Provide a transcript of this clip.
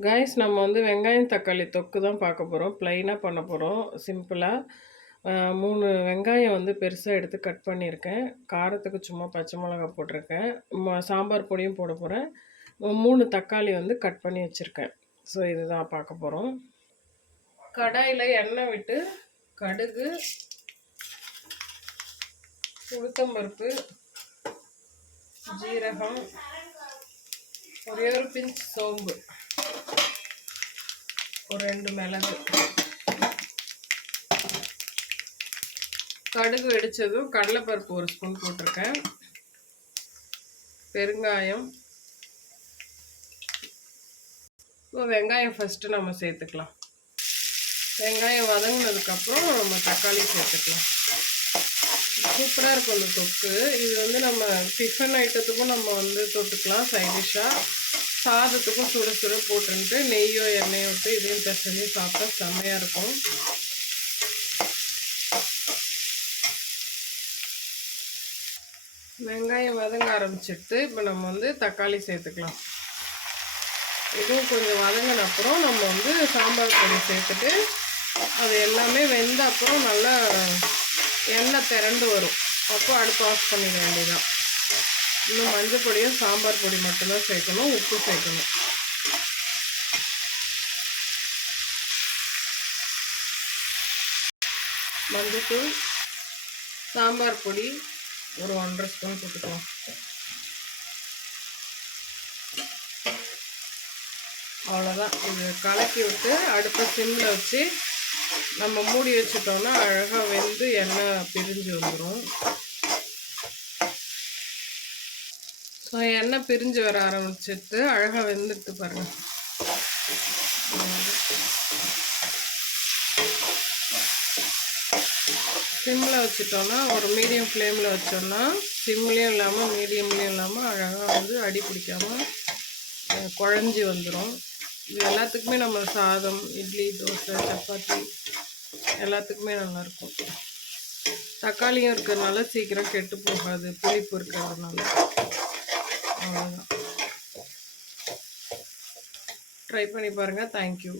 Guys நம்ம வந்து வெங்காயம் தக்காளி தொக்கு தான் பார்க்க போகிறோம் ப்ளைனாக பண்ண போகிறோம் சிம்பிளாக மூணு வெங்காயம் வந்து பெருசாக எடுத்து கட் பண்ணியிருக்கேன். காரத்துக்கு சும்மா பச்சை மிளகா போட்டிருக்கேன். ம- சாம்பார் பொடியும் போட போகிறேன் மூணு தக்காளி வந்து கட் பண்ணி வச்சுருக்கேன். ஸோ இதுதான் பார்க்க போகிறோம் கடாயில் எண்ணெய் விட்டு கடுகு உளுத்தம்பருப்பு ஜீரகம் ஒரே ஒரு பிஞ்ச் சோம்பு. ஒரு ரெண்டு மிளகு. கடுகு வெடிச்சதும் கடலைப்பருப்பு ஒரு ஸ்பூன் போட்டிருக்கேன். பெருங்காயம். இப்போ வெங்காயம் ஃபஸ்ட்டு நம்ம சேர்த்துக்கலாம். வெங்காயம் வதங்கினதுக்கப்புறம் நம்ம தக்காளி சேர்த்துக்கலாம். சூப்பராக இருக்கும் இந்த தொக்கு. இது வந்து நம்ம டிஃபன் ஐட்டத்துக்கும் நம்ம வந்து தொட்டுக்கலாம் சைடிஷாக சாதத்துக்கும் சுட சுட போட்டுன்ட்டு நெய்யோ எண்ணெயோ விட்டு இதையும் பிசைஞ்சு சாப்பிட்டா செம்மையாக இருக்கும். வெங்காயம் வதங்க ஆரம்பிச்சிட்டு இப்போ நம்ம வந்து தக்காளி சேர்த்துக்கலாம். இதுவும் கொஞ்சம் வதங்கின அப்புறம் நம்ம வந்து சாம்பார் பொடி சேர்த்துட்டு அது எல்லாமே வெந்த அப்புறம் நல்லா நல்லா திரண்டு வரும். அப்போ அடுப்பு ஆஃப் பண்ணிட வேண்டியதான் இன்னும் மஞ்சள் பொடியும் சாம்பார் பொடி மட்டும்தான் சேர்க்கணும் உப்பு சேர்க்கணும். மஞ்சத்தூள் சாம்பார் பொடி ஒரு ஒன்றரை ஸ்பூன் போட்டுக்கலாம். அவ்வளோதான் இது கலக்கி விட்டு அடுப்பை சிம்மில் வச்சு நம்ம மூடி வச்சுட்டோம்னா அழகாக வெந்து எண்ணெய் பிரிஞ்சு வந்துடும் ஸோ எண்ணெய் பிரிஞ்சு வர ஆரம்பிச்சிட்டு அழகாக வெந்துட்டு பாருங்கள் சிம்மில் வச்சுட்டோம்னா ஒரு மீடியம் ஃப்ளேமில் வச்சோம்னா சிம்லேயும் இல்லாமல் மீடியம்லேயும் இல்லாமல் அழகாக வந்து அடி பிடிக்காமல் குழஞ்சி வந்துடும் இது எல்லாத்துக்குமே நம்ம சாதம் இட்லி தோசை சப்பாத்தி எல்லாத்துக்குமே நல்லாயிருக்கும். தக்காளியும் இருக்கிறதுனால சீக்கிரம் கெட்டு போகாது புளிப்பு இருக்கிறதுனால. அவ்வளோதான் ட்ரை பண்ணி பாருங்கள் தேங்க்யூ